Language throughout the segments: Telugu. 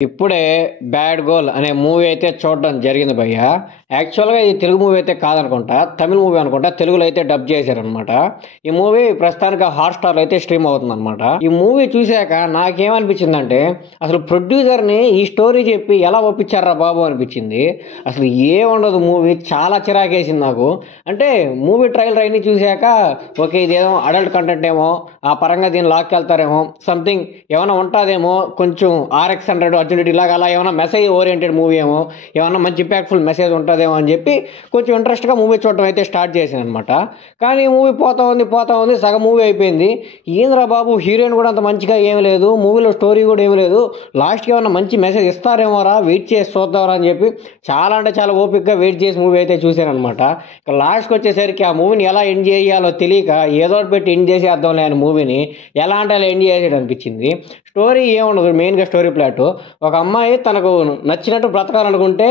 ఇప్పుడే 'బ్యాడ్ గర్ల్' అనే మూవీ అయితే చూడడం జరిగింది భయ్య. యాక్చువల్‌గా ఇది తెలుగు మూవీ అయితే కాదనుకుంటా. తమిళ్ మూవీ అనుకుంటా. తెలుగులో అయితే డబ్ చేశారనమాట. ఈ మూవీ ప్రస్తుతానికి హాట్‌స్టార్‌లో అయితే స్ట్రీమ్ అవుతుందనమాట. ఈ మూవీ చూసాక నాకేమనిపించిందంటే, అసలు ప్రొడ్యూసర్‌ని ఈ స్టోరీ చెప్పి ఎలా ఒప్పించార్రా బాబు అనిపించింది. అసలు ఏముండదు మూవీ. చాలా చిరాకేసింది నాకు. అంటే మూవీ ట్రైలర్ అయన్నీ చూసాక ఓకే. ఇదేమో అడల్ట్ కంటెంట్ ఏమో, ఆ పరంగా దీన్ని లాక్కెళ్తారేమో, సంథింగ్ ఏమైనా ఉంటాదేమో, కొంచెం ఆర్ఎక్స్ 100 అర్జున్ రెడ్డి లాగా అలా ఏమైనా మెసేజ్ ఓరియెంటెడ్ మూవీ ఏమో, ఏమన్నా మంచి ఇంపాక్ట్‌ఫుల్ మెసేజ్ ఉంటదేమో అని చెప్పి కొంచెం ఇంట్రెస్ట్‌గా మూవీ చూడడం అయితే స్టార్ట్ చేశాననమాట. కానీ మూవీ పోతా ఉంది. సగం మూవీ అయిపోయింది. ఏందిరా బాబు హీరోయిన్ కూడా అంత మంచిగా ఏమి లేదు. మూవీలో స్టోరీ కూడా ఏమి లేదు. లాస్ట్‌కి ఏమన్నా మంచి మెసేజ్ ఇస్తారేమోరా వెయిట్ చేసి చూద్దాంరా అని చెప్పి చాలా అంటే చాలా ఓపికగా వెయిట్ చేసి మూవీ అయితే చూశాననమాట. ఇక లాస్ట్‌కి వచ్చేసరికి ఆ మూవీని ఎలా ఎండ్ చేయాలో తెలియక ఏదో ఒకటి పెట్టి ఎండ్ చేసేద్దాంలే అని మూవీని ఎలా అంటే అలా ఎండ్ చేసేయడం అనిపించింది. స్టోరీ ఏముండదు. మెయిన్‌గా స్టోరీ ప్లాటు ఒక అమ్మాయి తనకు నచ్చినట్టు బ్రతకాలనుకుంటే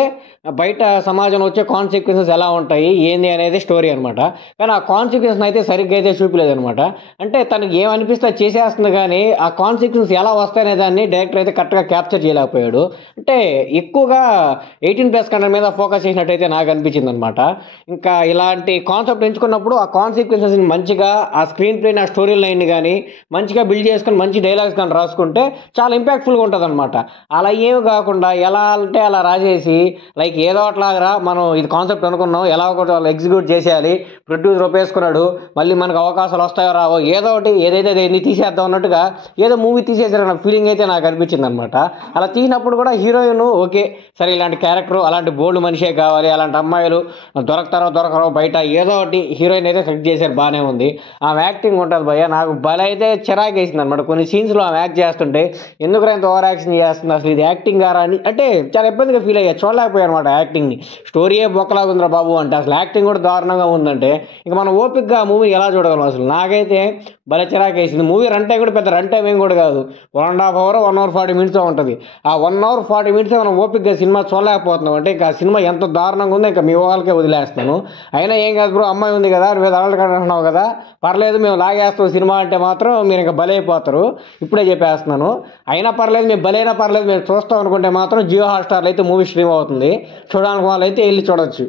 బయట సమాజంలో వచ్చే కాన్సిక్వెన్సెస్ ఎలా ఉంటాయి ఏంది అనేది స్టోరీ అనమాట. కానీ ఆ కాన్సిక్వెన్స్‌ని అయితే సరిగ్గా అయితే చూపిలేదనమాట. అంటే తనకి ఏమనిపిస్తే అది చేసేస్తుంది కానీ ఆ కాన్సిక్వెన్స్ ఎలా వస్తాయనే దాన్ని డైరెక్టర్ అయితే కరెక్ట్‌గా క్యాప్చర్ చేయలేకపోయాడు. అంటే ఎక్కువగా 18+ కంటెంట్ మీద ఫోకస్ చేసినట్టయితే నాకు అనిపించిందనమాట. ఇంకా ఇలాంటి కాన్సెప్ట్ ఎంచుకున్నప్పుడు ఆ కాన్సిక్వెన్సెస్‌ని మంచిగా ఆ స్క్రీన్ ప్లేని ఆ స్టోరీ లైన్‌ని గాని మంచిగా బిల్డ్ చేసుకొని మంచి డైలాగ్స్ గాని రాసుకుంటే చాలా ఇంపాక్ట్‌ఫుల్‌గా ఉంటదనమాట. అలా ఏమి కాకుండా ఎలా అంటే అలా రాసేసి లైక్ ఏదో ఒకలాగా మనం ఇది కాన్సెప్ట్ అనుకున్నాం. ఎలా ఒకటి వాళ్ళు ఎగ్జిక్యూట్ చేసేయాలి. ప్రొడ్యూసర్ ఒప్పేసుకున్నాడు. మళ్ళీ మనకు అవకాశాలు వస్తాయో రావో ఏదో ఒకటి ఏదైతే దీన్ని తీసేద్దాం అన్నట్టుగా ఏదో మూవీ తీసేసారన్న ఫీలింగ్ అయితే నాకు అనిపించిందనమాట. అలా తీసినప్పుడు కూడా హీరోయిన్ ఓకే. సరే ఇలాంటి క్యారెక్టర్ అలాంటి బోల్డ్ మనిషే కావాలి. అలాంటి అమ్మాయిలు దొరకరో బయట ఏదో ఒకటి హీరోయిన్ అయితే సెలెక్ట్ చేశారు బాగానే ఉంది. ఆమె యాక్టింగ్ ఉంటుంది భయ్య. నాకు భలే అయితే చిరాకేసింది అనమాట. కొన్ని సీన్స్‌లో ఆమె యాక్ట్ చేస్తుంటే ఎందుకురా ఇంత ఓవర్ యాక్షన్ చేస్తుంది అసలు ఇది యాక్టింగ్ గారా అని అంటే చాలా ఇబ్బందిగా ఫీల్ అయ్యా. చూడలేకపోయాను అనమాట యాక్టింగ్‌ని. స్టోరీయే బొక్కలాగా ఉందిరా బాబు అంటే అసలు యాక్టింగ్ కూడా దారుణంగా ఉందంటే ఇంక మనం ఓపికగా ఆ మూవీ ఎలా చూడగలం అసలు. నాకైతే భలే చిరాకేసింది. మూవీ రన్ టైం కూడా పెద్ద రన్ టైం ఏం కూడా కాదు. 1½ అవర్ 1 అవర్ 40 మినిట్స్ ఉంటది. ఆ 1 అవర్ 40 మినిట్స్ మనం ఓపికగా సినిమా చూడలేకపోతున్నాం అంటే ఇంకా ఆ సినిమా ఎంత దారుణంగా ఉందో ఇంకా మీ వాళ్ళకే వదిలేస్తాను. అయినా ఏం కాదు బ్రో అమ్మాయి ఉంది కదా నువ్వు అడల్ట్ కంటెంట్ అంటున్నావు కదా పర్లేదు మేము లాగేస్తాం సినిమా అంటే మాత్రం మీరు ఇంకా బలైపోతారు. ఇప్పుడే చెప్పేస్తున్నాను. అయినా పర్లేదు మేము బలైనా పర్లేదు మేము చూస్తాం అనుకుంటే మాత్రం జియో హాట్‌స్టార్‌లో అయితే మూవీ స్ట్రీమ్ అవుతుంది. చూడాలనుకున్న వాళ్ళైతే వెళ్ళి చూడొచ్చు.